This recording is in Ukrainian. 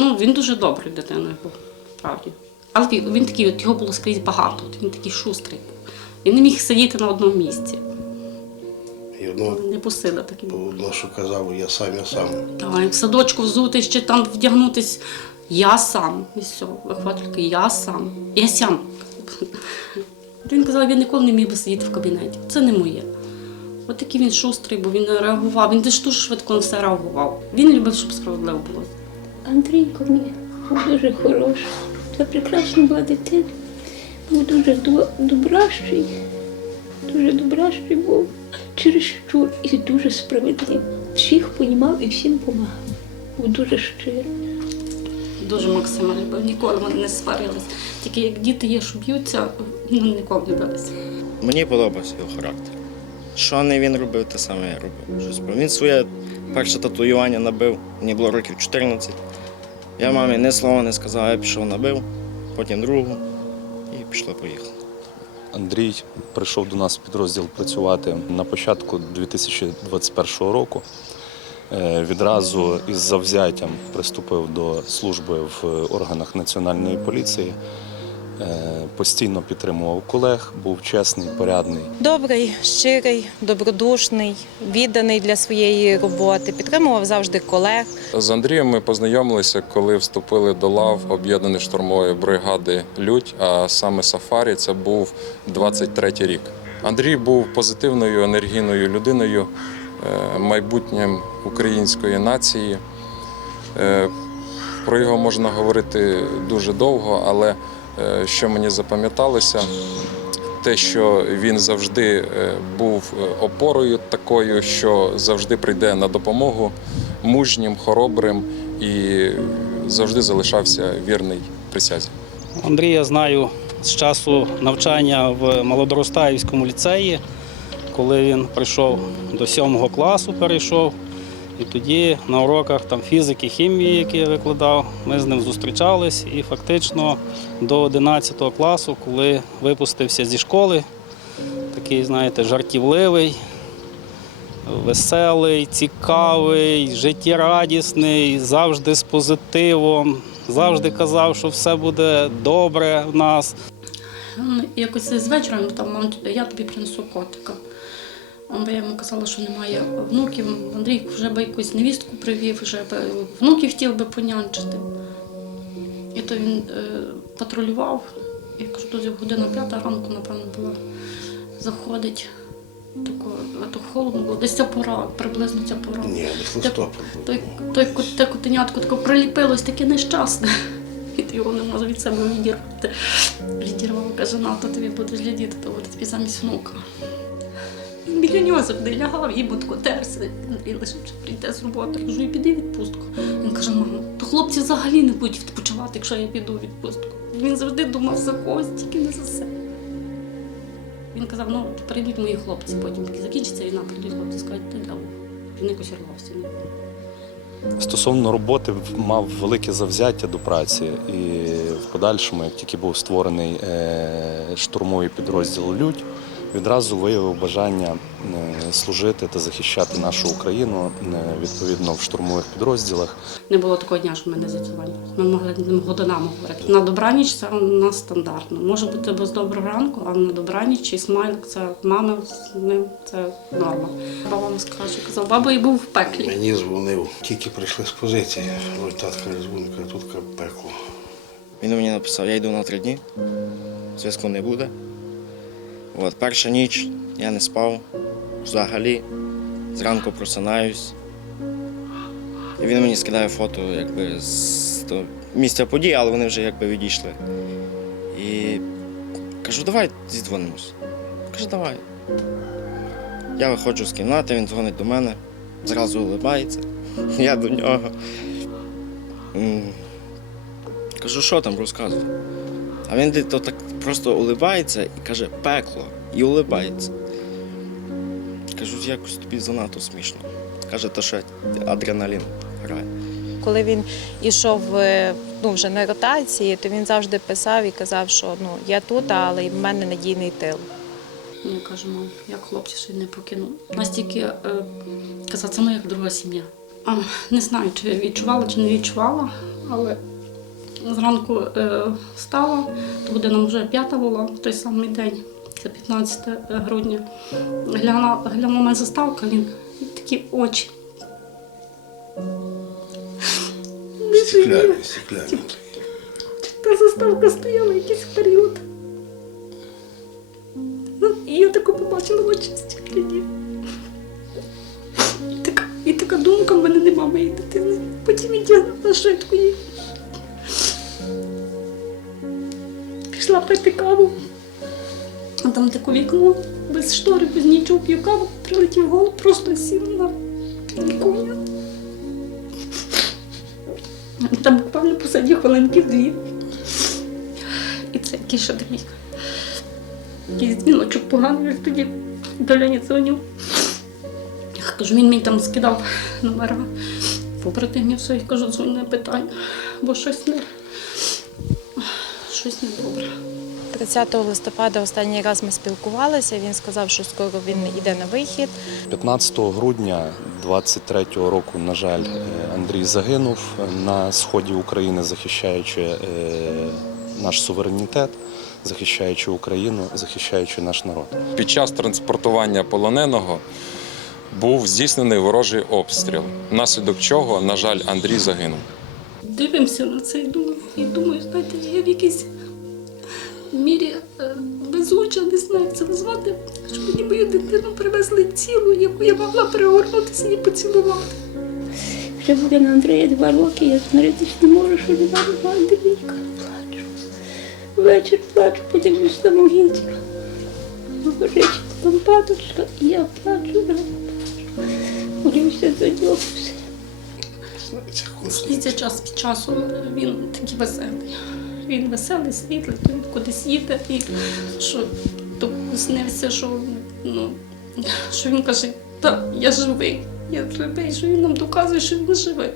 Ну, він дуже доброю дитиною був, справді. Але він, такий, от його було скрізь багато, от він такий шустрий був. Він не міг сидіти на одному місці. І одно, Не посила такий одно, що казав, я сам, я сам. Та, як в садочку взутись чи там вдягнутись, я сам. І все, виховательки, я сам. Я сам. Він казав, він ніколи не міг би сидіти в кабінеті. Це не моє. От такий він шустрий, бо він реагував. Він теж дуже швидко на все реагував. Він любив, щоб справедливо було. Андрійко мій був дуже хороший. Це прекрасна була дитина. Був дуже добращий, дуже добращий був, чересчур і дуже справедливий. Всіх понімав і всім допомагав. Був дуже щирий. Дуже Максима любив, ніколи вони не сварились. Тільки як діти є, що б'ються, ну ніколи не билися. Мені подобався його характер. Що не він робив, те саме я робив. Щось Він своє перше татуювання набив, мені було років 14. Я мамі ні слова не сказав, я пішов набив, потім другу і пішло поїхало. Андрій прийшов до нас в підрозділ працювати на початку 2021 року. Е, Відразу із завзяттям приступив до служби в органах національної поліції. Е, Постійно підтримував колег, був чесний, порядний. Добрий, щирий, добродушний, відданий для своєї роботи, підтримував завжди колег. З Андрієм ми познайомилися, коли вступили до лав об'єднаної штурмової бригади Людь, а саме Сафарі це був 23-й рік. Андрій був позитивною енергійною людиною, е, майбутнім української нації. Е, Про його можна говорити дуже довго, але що мені запам'яталося, те, що він завжди е, був е, опорою такою, що завжди прийде на допомогу мужнім, хоробрим і завжди залишався вірний присязі. Андрія знаю з часу навчання в Малодоростаївському ліцеї, коли він прийшов до сьомого класу, перейшов. І тоді на уроках там, фізики, хімії, які я викладав, ми з ним зустрічались. І фактично до 11 класу, коли випустився зі школи, такий, знаєте, жартівливий, веселий, цікавий, життєрадісний, завжди з позитивом, завжди казав, що все буде добре в нас. Якось з вечора там, мам, я тобі принесу котика. Би я йому казала, що немає внуків. Андрій вже би якусь невістку привів, вже би внуків хотів би понянчити. І то він е, патрулював. Я кажу, тут година п'ята ранку, напевно, була. Заходить. Тако, то холодно було, десь ця пора, приблизно ця пора. Ні, десь листопад був. Той, той, те котенятко тако приліпилось, таке нещасне. І ти його не може від себе відірвати. Відірвав, каже, на, то тобі будеш глядіти, то буде тобі замість внука. Біля нього завжди лягав, їм тако терся. І лише прийде з роботи. Кажу, і піди відпустку. Він каже, мамо, то хлопці взагалі не будуть відпочивати, якщо я піду в відпустку. Він завжди думав за когось, тільки не за себе. Він казав, ну прийдуть мої хлопці, потім закінчиться війна, прийдуть хлопці, скажуть, ти Вова?» Він якось рвався. Стосовно роботи мав велике завзяття до праці, і в подальшому, як тільки був створений е, штурмовий підрозділ Людь, відразу виявив бажання е, служити та захищати нашу Україну е, відповідно в штурмових підрозділах. Не було такого дня, що ми не зацювали. Ми могли ним годинами говорити. На добраніч це у нас стандартно. Може бути без доброго ранку, але на добраніч і смайлик це мами з ним це норма. Баба скаже, казав, баба і був в пеклі. Мені дзвонив, тільки прийшли з позиції. Ой, татка дзвонка, тут пекло. Він мені написав, я йду на три дні, зв'язку не буде. От, перша ніч я не спав взагалі. Зранку просинаюсь. І він мені скидає фото якби, з місця події, але вони вже якби відійшли. І кажу, давай зідзвонимось. Каже, давай. Я виходжу з кімнати, він дзвонить до мене, зразу улибається. Я до нього. Кажу, що там розказує? А він то так просто улибається і каже пекло і улибається. Кажу, якось тобі занадто смішно. Каже, то що адреналін грає. Коли він ішов е, ну, вже на ротації, то він завжди писав і казав, що ну, я тут, але в мене надійний тил. Ми кажемо, як хлопці ще не покинув. Настільки е, казав, це моя як друга сім'я. А, не знаю, чи відчувала, чи не відчувала, Але зранку е, встала, то година вже п'ята була той самий день, це 15 грудня. Глянула, глянула на заставка, він і такі очі. Стекляні, стекляні. Та заставка стояла якийсь період. Ну, І я таку побачила очі стекляні. І така, і така думка в мене нема моєї дитини. Потім я на швидку її. Пити каву. А там таке вікно, без штори, без нічого п'ю каву, прилетів голуб, просто сів на віконня. Там буквально посадив хвилинки дві. І це якийсь ще такий. Якийсь дзвіночок поганий, я тоді до Лені дзвоню. Кажу, він мені там скидав номера побратимів своїх, кажу, дзвонь не питай, бо щось не щось не добре. 30 листопада останній раз ми спілкувалися. Він сказав, що скоро він йде на вихід. 15 грудня 23-го року, на жаль, е, Андрій загинув на сході України, захищаючи е, наш суверенітет, захищаючи Україну, захищаючи наш народ. Під час транспортування полоненого був здійснений ворожий обстріл, внаслідок чого, на жаль, Андрій загинув. Дивимося на це і думаю, і думаю, знаєте, я в якійсь мірі е, безуча, не знаю, як це назвати, що мені мою дитину привезли цілу, яку я могла перегорнутися і поцілувати. Вже буде на Андрея два роки, я змиритись не можу, що не маю Андрійка. Плачу. Вечір плачу, подивлюсь на могилці. Лежить там паточка, і я плачу, плачу. Молюся за нього хлопці. час від часу він такий веселий. Він веселий, світлий, то він кудись їде і що то снився, що, ну, що він каже, та я живий, я живий, що він нам доказує, що він живий.